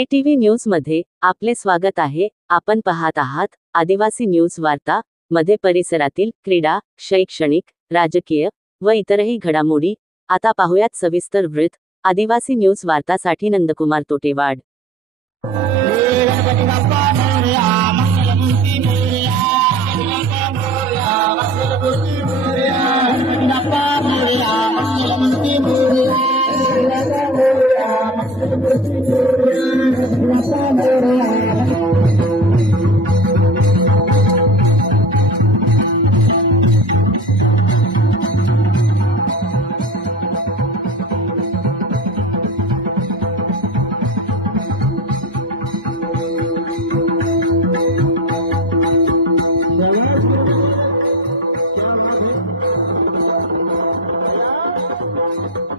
ATV news मध्ये आपले स्वागत आहे। आपण पाहत आहात आदिवासी न्यूज वार्ता मध्ये परिसरातील क्रीडा, शैक्षणिक, राजकीय व इतरही घडामोडी। आता पाहूयात सविस्तर वृत्त। आदिवासी न्यूज वार्तासाठी नंदकुमार तोटेवाड।